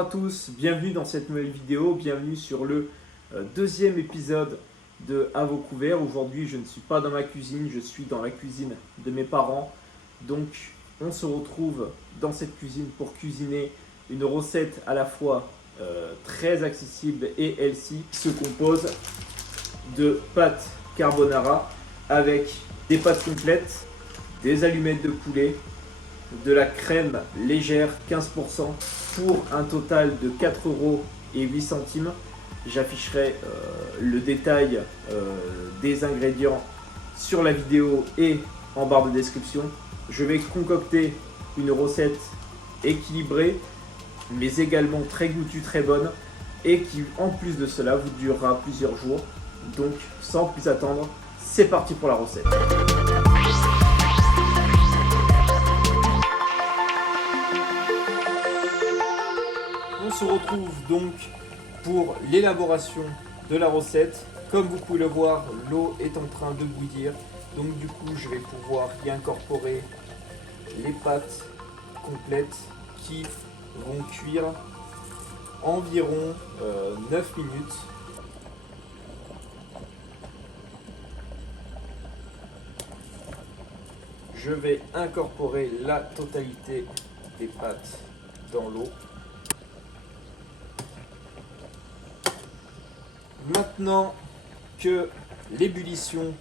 Bonjour à tous, bienvenue dans cette nouvelle vidéo, bienvenue sur le deuxième épisode de À vos couverts. Aujourd'hui je ne suis pas dans ma cuisine, je suis dans la cuisine de mes parents. Donc on se retrouve dans cette cuisine pour cuisiner une recette à la fois très accessible et healthy qui se compose de pâtes carbonara avec des pâtes complètes, des allumettes de poulet, de la crème légère 15% pour un total de 4,08 €. J'afficherai le détail des ingrédients sur la vidéo et en barre de description. Je vais concocter une recette équilibrée mais également très goûtue, très bonne et qui en plus de cela vous durera plusieurs jours. Donc sans plus attendre, c'est parti pour la recette. On se retrouve donc pour l'élaboration de la recette. Comme vous pouvez le voir, l'eau est en train de bouillir. Donc du coup, je vais pouvoir y incorporer les pâtes complètes qui vont cuire environ 9 minutes. Je vais incorporer la totalité des pâtes dans l'eau. Maintenant que l'ébullition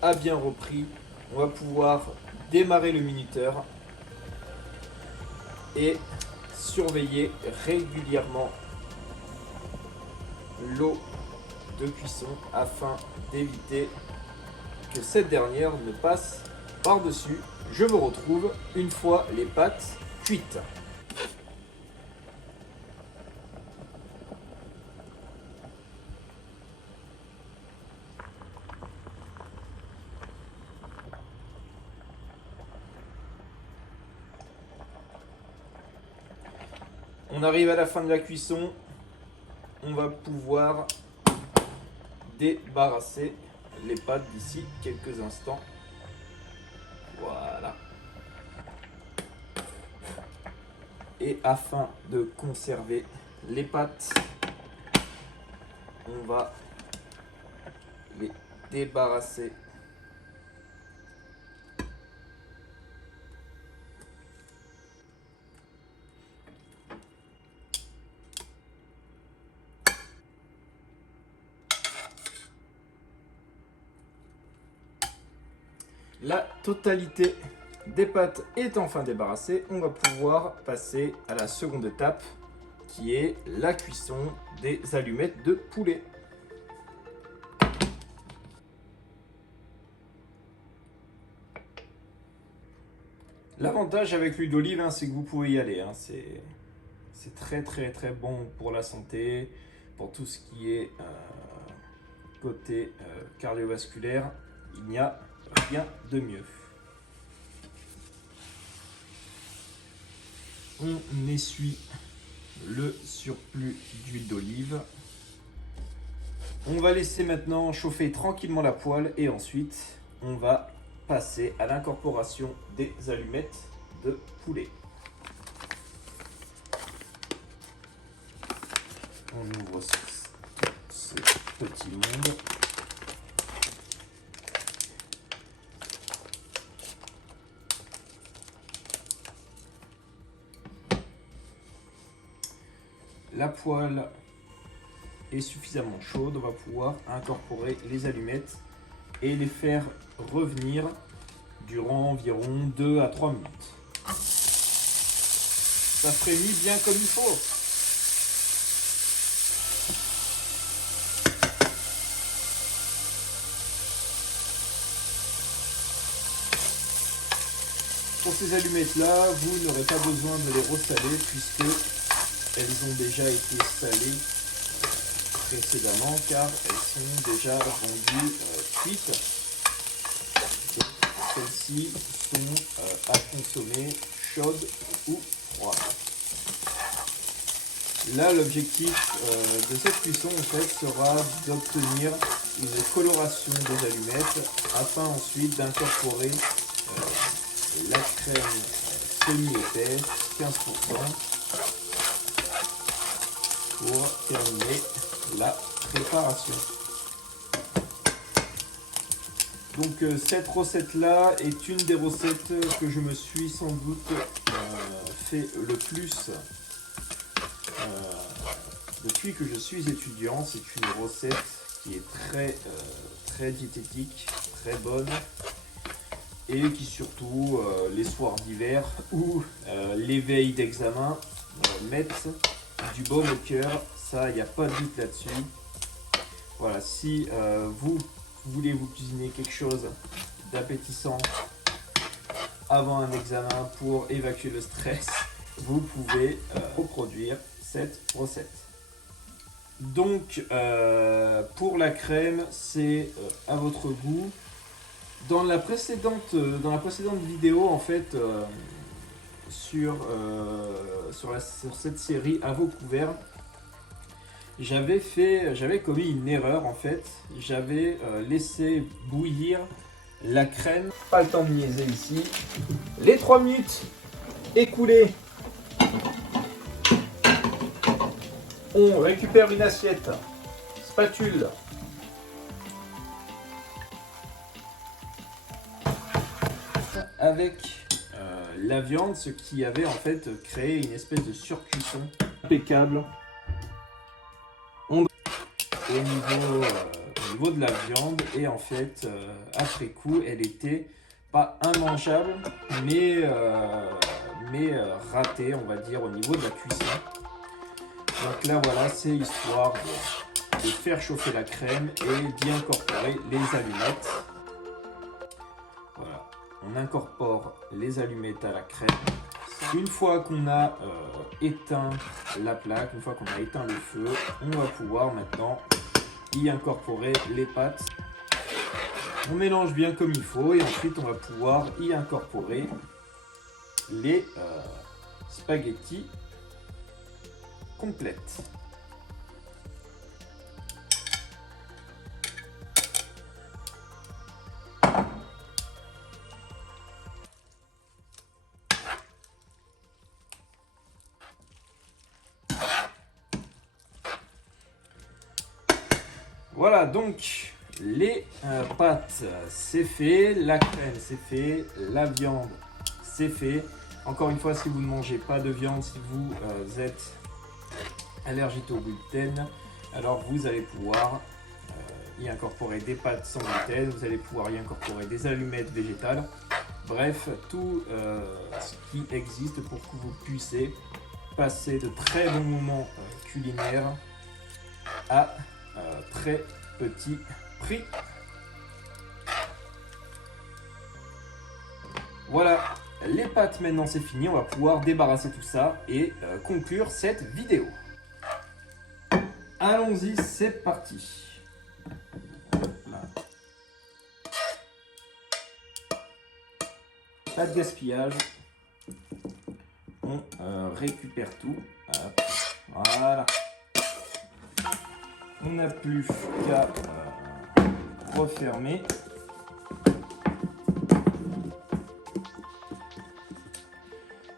a bien repris, on va pouvoir démarrer le minuteur et surveiller régulièrement l'eau de cuisson afin d'éviter que cette dernière ne passe par-dessus. Je vous retrouve une fois les pâtes cuites. On arrive à la fin de la cuisson, on va pouvoir débarrasser les pâtes d'ici quelques instants. Voilà. Et afin de conserver les pâtes, on va les débarrasser . La totalité des pâtes est enfin débarrassée. On va pouvoir passer à la seconde étape qui est la cuisson des allumettes de poulet. L'avantage avec l'huile d'olive, c'est que vous pouvez y aller. C'est très bon pour la santé, pour tout ce qui est côté cardiovasculaire. Il n'y a rien de mieux. On essuie le surplus d'huile d'olive. On va laisser maintenant chauffer tranquillement la poêle et ensuite on va passer à l'incorporation des allumettes de poulet. On ouvre ce petit monde. La poêle est suffisamment chaude, on va pouvoir incorporer les allumettes et les faire revenir durant environ 2 à 3 minutes. Ça frémit bien comme il faut. Pour ces allumettes-là, vous n'aurez pas besoin de les ressaler puisque elles ont déjà été salées précédemment car elles sont déjà rendues cuites. Celles-ci sont à consommer chaudes ou froides. Là, l'objectif de cette cuisson en fait sera d'obtenir une coloration des allumettes afin ensuite d'incorporer la crème semi-épaisse 15%. pour terminer la préparation. Donc cette recette-là est une des recettes que je me suis sans doute fait le plus depuis que je suis étudiant. C'est une recette qui est très diététique, très bonne et qui surtout les soirs d'hiver ou les veilles d'examen mettent du baume au cœur. Ça, il n'y a pas de doute là-dessus. Voilà, si vous voulez vous cuisiner quelque chose d'appétissant avant un examen pour évacuer le stress, vous pouvez reproduire cette recette. Donc pour la crème, c'est à votre goût. Dans la précédente vidéo, en fait, sur cette série à vos couverts, j'avais commis une erreur en fait. J'avais laissé bouillir la crème. Pas le temps de niaiser ici. Les 3 minutes écoulées, on récupère une assiette, spatule, avec la viande, ce qui avait en fait créé une espèce de surcuisson impeccable. Au niveau de la viande, et en fait après coup elle était pas immangeable mais ratée, on va dire, au niveau de la cuisson. Donc là voilà, c'est histoire de faire chauffer la crème et d'y incorporer les allumettes. Voilà, on incorpore les allumettes à la crème. Une fois qu'on a éteint la plaque, une fois qu'on a éteint le feu, on va pouvoir maintenant y incorporer les pâtes. On mélange bien comme il faut et ensuite on va pouvoir y incorporer les spaghettis complètes. Voilà, donc les pâtes c'est fait, la crème c'est fait, la viande c'est fait. Encore une fois, si vous ne mangez pas de viande, si vous êtes allergique au gluten, alors vous allez pouvoir y incorporer des pâtes sans gluten, vous allez pouvoir y incorporer des allumettes végétales. Bref, tout ce qui existe pour que vous puissiez passer de très bons moments culinaires à très petit prix. Voilà, les pâtes maintenant c'est fini, on va pouvoir débarrasser tout ça et conclure cette vidéo. Allons-y, c'est parti. Là. Pas de gaspillage. On récupère tout. Hop. Voilà. On n'a plus qu'à refermer.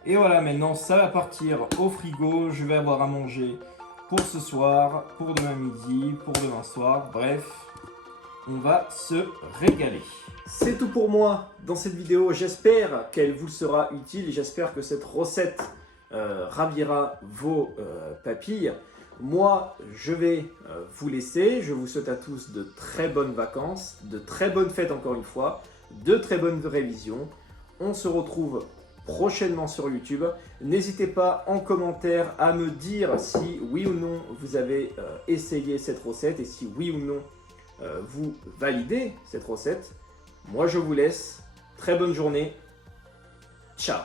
Et voilà, maintenant ça va partir au frigo. Je vais avoir à manger pour ce soir, pour demain midi, pour demain soir. Bref, on va se régaler. C'est tout pour moi dans cette vidéo. J'espère qu'elle vous sera utile. J'espère que cette recette ravira vos papilles. Moi, je vais vous laisser. Je vous souhaite à tous de très bonnes vacances, de très bonnes fêtes encore une fois, de très bonnes révisions. On se retrouve prochainement sur YouTube. N'hésitez pas en commentaire à me dire si oui ou non vous avez essayé cette recette et si oui ou non vous validez cette recette. Moi, je vous laisse. Très bonne journée. Ciao.